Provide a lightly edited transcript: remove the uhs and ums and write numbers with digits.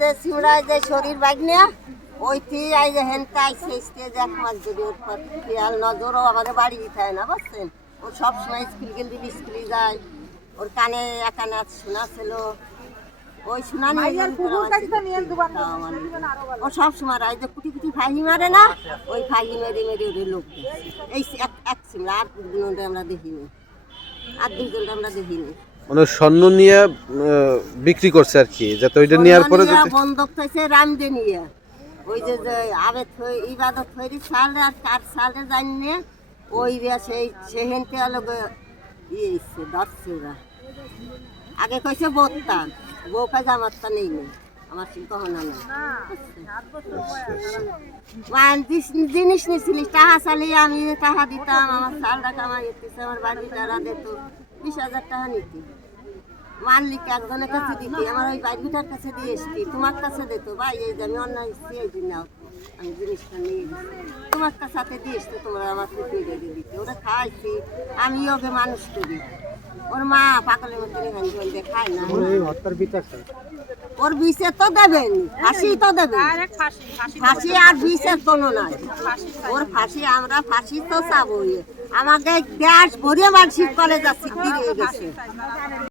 যে সিমড়ায় যে শরীর বাগনে ওইটি আই যে হেনটাই শেষতে যে এক মাস যদি ওর পর খেয়াল নজরও আমাদের বাড়ি দিতে হয় না বুঝছেন। ও সবসময় স্কুল গেলে স্কুলে যায়, ওর কানে একানে শোনা ছিল, ওই শোনা নিয়ে ও সবসময় রায় যে কুটি কুটি ফাহি মারে না, ওই ফাহি মেরে মেরে ওদের লোক এই এক সিমড়া আর দুজনটা আমরা দেখিনি, আর দুজনটা আমরা দেখিনি। মানে স্বর্ণ নিয়ে বিক্রি করছে আর কি, যাতে ওইটা নেওয়ার পরে বন্ধক থাকছে রামদে নিয়ে ওই যে আবে ইবাদত হয়ে সালে আর 4 সালে জানিয়ে ওই সেই সেহেনতে লোক ইয়েছে ধরছে ওরা। আগে কইছে বোত্তান বউ কাজ আমারটা নেই নেই আমার শিল্প হনা নাই জিনিস নিয়েছিলিস টাকা চালিয়ে আমি টাকা দিতাম, আমার চালটা কামাই দিতেছে, আমার বাড়ি টাকা দিত 20,000 টাকা নিতি মানলিকে একজনের কাছে দিতি, আমার ওই বাইকটার কাছে দিয়ে এসছি, তোমার কাছে দিত ভাই এই যে আমি অন্যায় এসছি এই জন্য আমি জিনিসটা নিয়ে গেছি তোমার কাছে দিয়ে এসছি, তোমরা আমার খুশি দিয়ে দিতে ওরা খাওয়াইছি আমি ওকে মানুষ করি। ওর মা পাগলের মধ্যে খায় না, ওর বিষে তো দেবেন ফাঁসি তো দেবেন, ফাঁসি আর বিষের কোনো নাই, ওর ফাঁসি আমরা ফাঁসি তো চাবো। আমাকে গ্যাস ভরিয়ে মানসিক কলেজ আছে দিয়ে গেছে।